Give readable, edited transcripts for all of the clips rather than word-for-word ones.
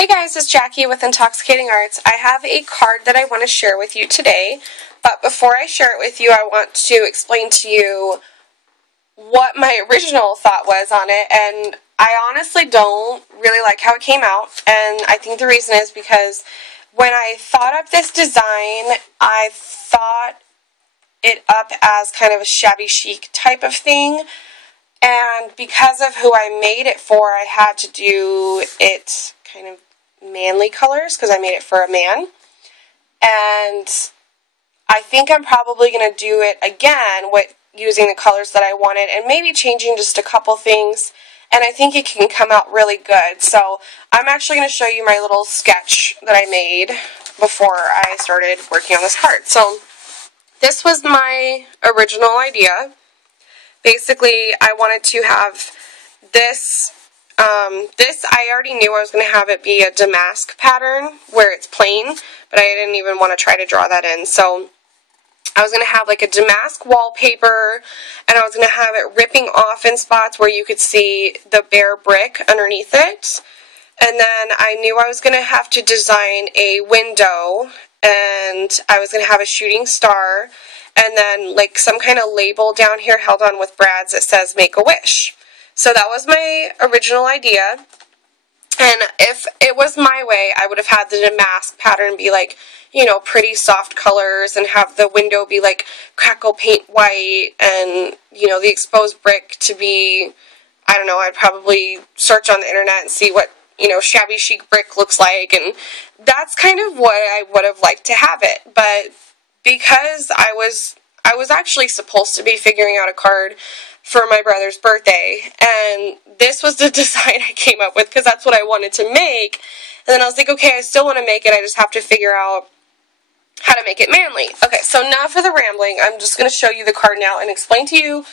Hey guys, it's Jackie with Intoxicating Arts. I have a card that I want to share with you today, but before I share it with you, I want to explain to you what my original thought was on it, and I honestly don't really like how it came out, and I think the reason is because when I thought up this design, I thought it up as kind of a shabby chic type of thing, and because of who I made it for, I had to do it kind of manly colors because I made it for a man, and I think I'm probably going to do it again with using the colors that I wanted and maybe changing just a couple things, and I think it can come out really good. So I'm actually going to show you my little sketch that I made before I started working on this card. So this was my original idea. Basically, I wanted to have this I already knew I was going to have it be a damask pattern where it's plain, but I didn't even want to try to draw that in. So I was going to have like a damask wallpaper, and I was going to have it ripping off in spots where you could see the bare brick underneath it. And then I knew I was going to have to design a window, and I was going to have a shooting star, and then like some kind of label down here held on with brads that says Make a Wish. So that was my original idea, and if it was my way, I would have had the damask pattern be like, you know, pretty soft colors, and have the window be like crackle paint white, and, you know, the exposed brick to be, I don't know, I'd probably search on the internet and see what, you know, shabby chic brick looks like, and that's kind of what I would have liked to have it. But because I was actually supposed to be figuring out a card for my brother's birthday, and this was the design I came up with because that's what I wanted to make, and then I was like, okay, I still want to make it, I just have to figure out how to make it manly. Okay, so now for the rambling, I'm just going to show you the card now and explain to you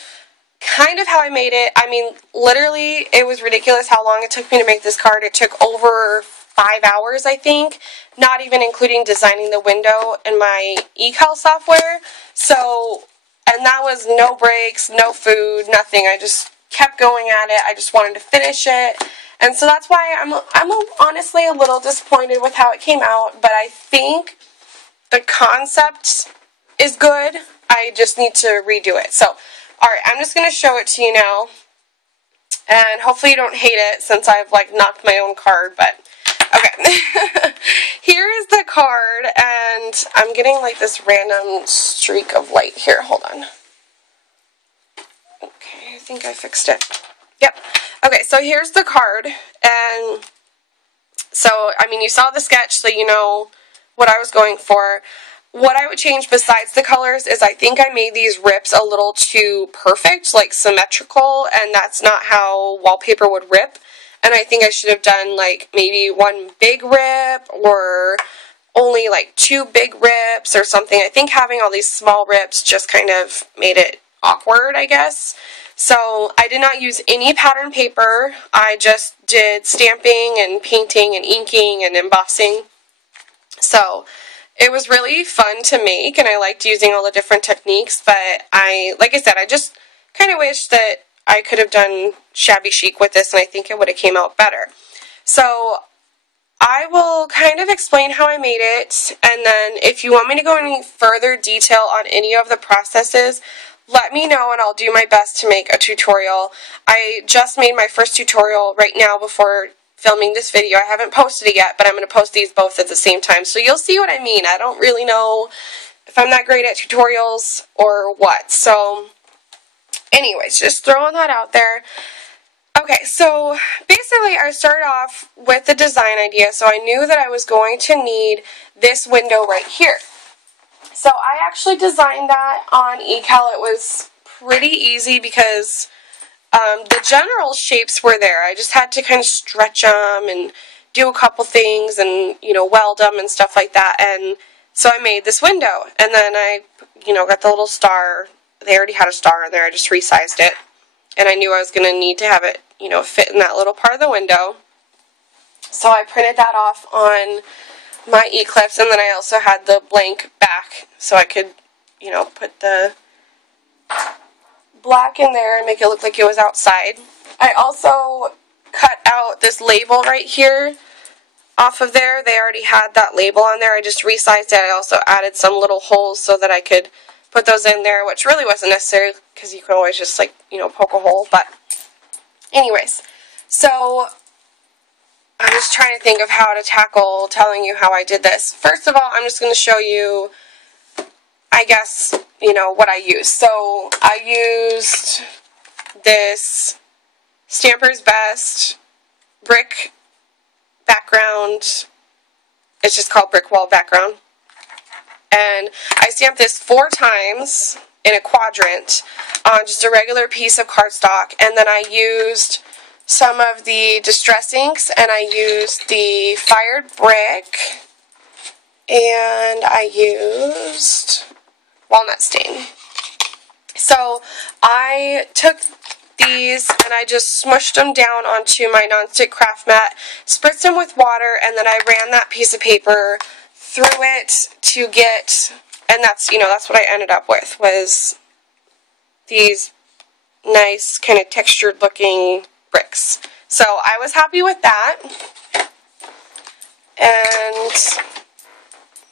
kind of how I made it. I mean, literally, it was ridiculous how long it took me to make this card. It took over 5 hours, I think, not even including designing the window and my eCal software. So, and that was no breaks, no food, nothing. I just kept going at it. I just wanted to finish it. And so that's why I'm honestly a little disappointed with how it came out, but I think the concept is good. I just need to redo it. So, alright, I'm just going to show it to you now, and hopefully you don't hate it since I've like knocked my own card, but okay. Here is the card, and I'm getting like this random streak of light here. Hold on. Okay, I think I fixed it. Yep. Okay, so here's the card, and so, I mean, you saw the sketch, so you know what I was going for. What I would change besides the colors is I think I made these rips a little too perfect, like symmetrical, and that's not how wallpaper would rip. And I think I should have done like maybe one big rip or only like 2 big rips or something. I think having all these small rips just kind of made it awkward, I guess. So I did not use any pattern paper. I just did stamping and painting and inking and embossing. So it was really fun to make, and I liked using all the different techniques, but like I said, I just kind of wish that I could have done shabby chic with this, and I think it would have came out better. So I will kind of explain how I made it, and then if you want me to go into further detail on any of the processes, let me know and I'll do my best to make a tutorial. I just made my first tutorial right now before filming this video. I haven't posted it yet, but I'm going to post these both at the same time, so you'll see what I mean. I don't really know if I'm that great at tutorials or what, so anyways, just throwing that out there. Okay, so basically I started off with the design idea, so I knew that I was going to need this window right here. So I actually designed that on eCal. It was pretty easy because the general shapes were there. I just had to kind of stretch them and do a couple things and, you know, weld them and stuff like that. And so I made this window, and then I, you know, got the little star. They already had a star in there. I just resized it, and I knew I was going to need to have it, you know, fit in that little part of the window. So I printed that off on my e-clips, and then I also had the blank back so I could, you know, put the black in there and make it look like it was outside. I also cut out this label right here off of there. They already had that label on there. I just resized it. I also added some little holes so that I could put those in there, which really wasn't necessary because you could always just, like, you know, poke a hole. But anyways, so I'm just trying to think of how to tackle telling you how I did this. First of all, I'm just going to show you, I guess, you know, what I used. So I used this Stamper's Best brick background. It's just called brick wall background. And I stamped this 4 times in a quadrant on just a regular piece of cardstock. And then I used some of the Distress inks, and I used the Fired Brick, and I used Walnut Stain. So I took these and I just smushed them down onto my nonstick craft mat, spritzed them with water, and then I ran that piece of paper through it to get, and that's, you know, that's what I ended up with, was these nice kind of textured looking bricks. So I was happy with that. And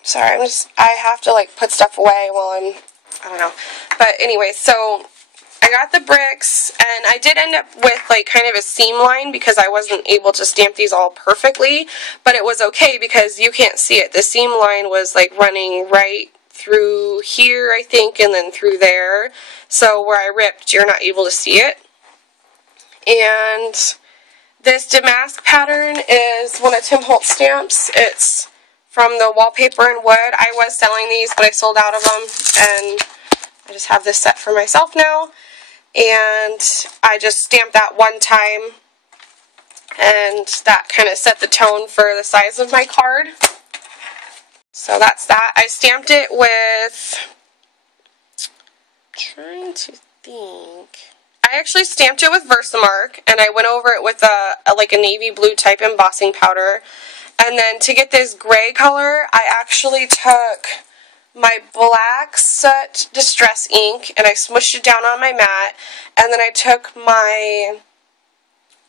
sorry, I have to, like, put stuff away while I don't know. But anyway, so I got the bricks, and I did end up with, like, kind of a seam line because I wasn't able to stamp these all perfectly, but it was okay because you can't see it. The seam line was, like, running right through here, I think, and then through there. So where I ripped, you're not able to see it. And this Damask pattern is one of Tim Holtz stamps. It's from the Wallpaper and Wood. I was selling these, but I sold out of them, and I just have this set for myself now. And I just stamped that one time, and that kind of set the tone for the size of my card. So that's that. I stamped it with, trying to think, I actually stamped it with Versamark, and I went over it with like a navy blue type embossing powder. And then to get this gray color, I actually took my black Soot Distress ink and I smushed it down on my mat, and then I took my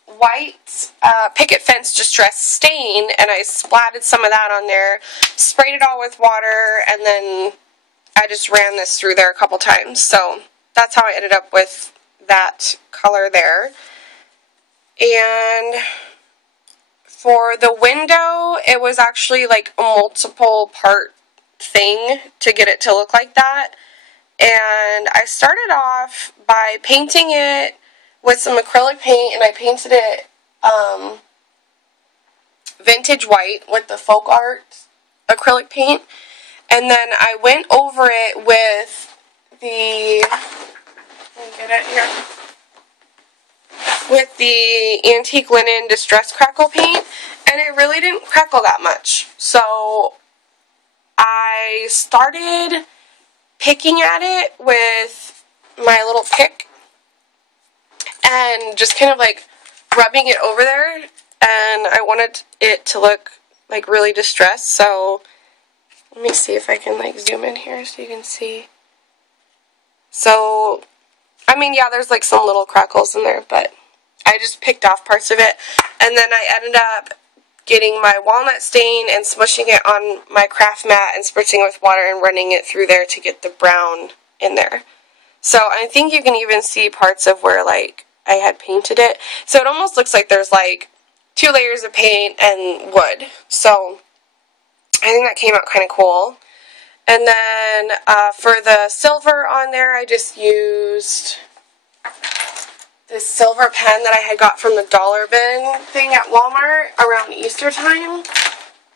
white Picket Fence Distress stain and I splatted some of that on there, sprayed it all with water, and then I just ran this through there a couple times. So that's how I ended up with that color there. And for the window, it was actually like a multiple part thing to get it to look like that. And I started off by painting it with some acrylic paint, and I painted it vintage white with the folk art acrylic paint. And then I went over it with the, let me get it here, with the Antique Linen Distress Crackle paint, and it really didn't crackle that much. So I started picking at it with my little pick and just kind of like rubbing it over there, and I wanted it to look like really distressed. So let me see if I can like zoom in here so you can see. So I mean, yeah, there's like some little crackles in there, but I just picked off parts of it, and then I ended up getting my walnut stain and smushing it on my craft mat and spritzing it with water and running it through there to get the brown in there. So I think you can even see parts of where like I had painted it. So it almost looks like there's like 2 layers of paint and wood. So I think that came out kind of cool. And then for the silver on there, I just used this silver pen that I had got from the dollar bin thing at Walmart around Easter time.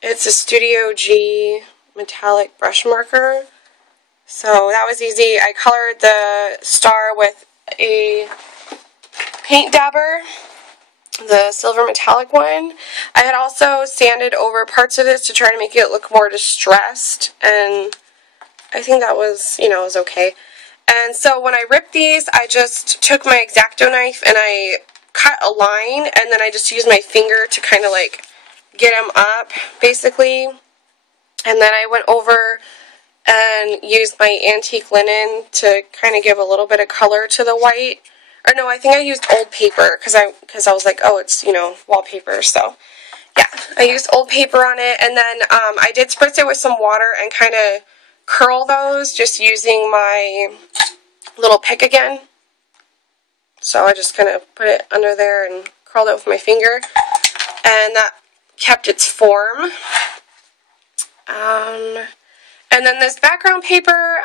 It's a Studio G metallic brush marker. So that was easy. I colored the star with a paint dabber, the silver metallic one. I had also sanded over parts of this to try to make it look more distressed, and I think that was, you know, was okay. And so when I ripped these, I just took my X-Acto knife and I cut a line, and then I just used my finger to kind of like get them up, basically. And then I went over and used my antique linen to kind of give a little bit of color to the white. Or no, I think I used old paper because I was like, oh, it's, you know, wallpaper. So yeah, I used old paper on it, and then I did spritz it with some water and kind of curl those just using my little pick again. So I just kind of put it under there and curled it with my finger, and that kept its form. And then this background paper,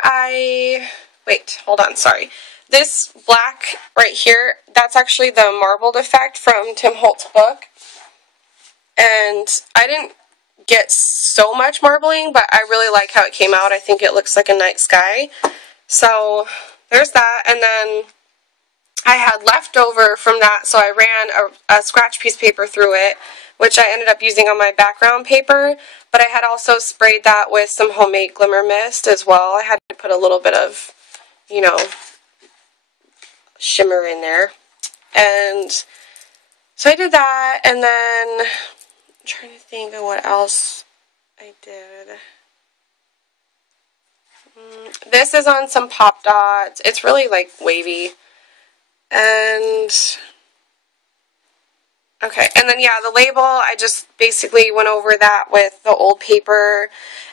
wait, hold on, sorry. This black right here, that's actually the marbled effect from Tim Holtz's book. And I didn't get so much marbling, but I really like how it came out. I think it looks like a night sky. So there's that. And then I had leftover from that, so I ran a scratch piece paper through it, which I ended up using on my background paper. But I had also sprayed that with some homemade glimmer mist as well. I had to put a little bit of, you know, shimmer in there. And so I did that, and then I'm trying to think of what else I did. This is on some Pop Dots. It's really like wavy. And okay, and then yeah, the label, I just basically went over that with the old paper,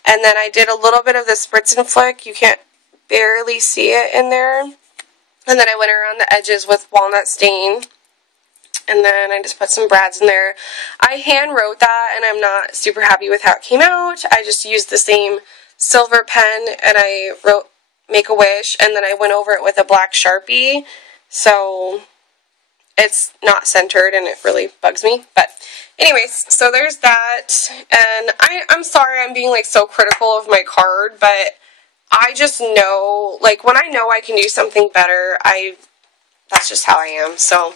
and then I did a little bit of the spritz and flick. You can't barely see it in there. And then I went around the edges with walnut stain, and then I just put some brads in there. I hand wrote that, and I'm not super happy with how it came out. I just used the same silver pen, and I wrote Make a Wish, and then I went over it with a black Sharpie, so it's not centered, and it really bugs me. But anyways, so there's that, and I'm sorry I'm being like so critical of my card, but I just know, like, when I know I can do something better, that's just how I am. So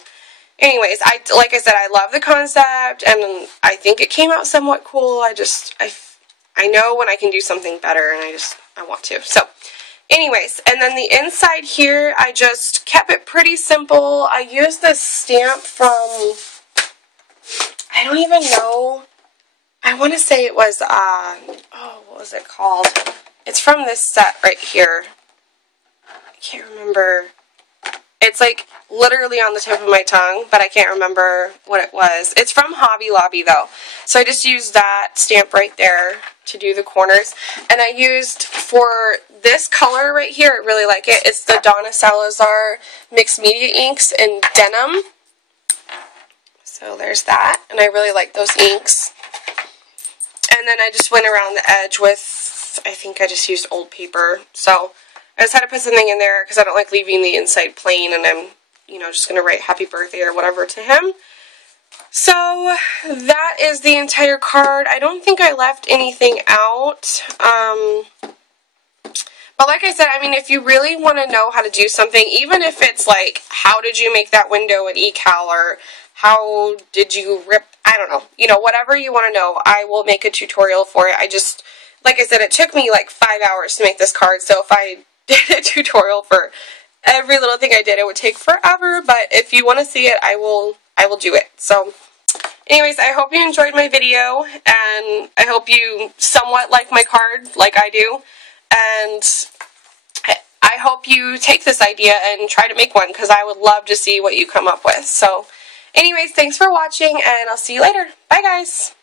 anyways, like I said, I love the concept, and I think it came out somewhat cool. I know when I can do something better, and I want to. So anyways, and then the inside here, I just kept it pretty simple. I used this stamp from, I don't even know, I want to say it was, what was it called? It's from this set right here. I can't remember. It's like literally on the tip of my tongue, but I can't remember what it was. It's from Hobby Lobby though. So I just used that stamp right there to do the corners. And I used, for this color right here, I really like it. It's the Donna Salazar Mixed Media Inks in Denim. So there's that. And I really like those inks. And then I just went around the edge with, I think I just used old paper. So I just had to put something in there because I don't like leaving the inside plain, and I'm, you know, just going to write happy birthday or whatever to him. So that is the entire card. I don't think I left anything out. But like I said, I mean, if you really want to know how to do something, even if it's like, how did you make that window an ecal, or how did you rip, I don't know, you know, whatever you want to know, I will make a tutorial for it. Like I said, it took me like 5 hours to make this card, so if I did a tutorial for every little thing I did, it would take forever, but if you want to see it, I will do it. So anyways, I hope you enjoyed my video, and I hope you somewhat like my card like I do, and I hope you take this idea and try to make one, because I would love to see what you come up with. So anyways, thanks for watching, and I'll see you later. Bye guys!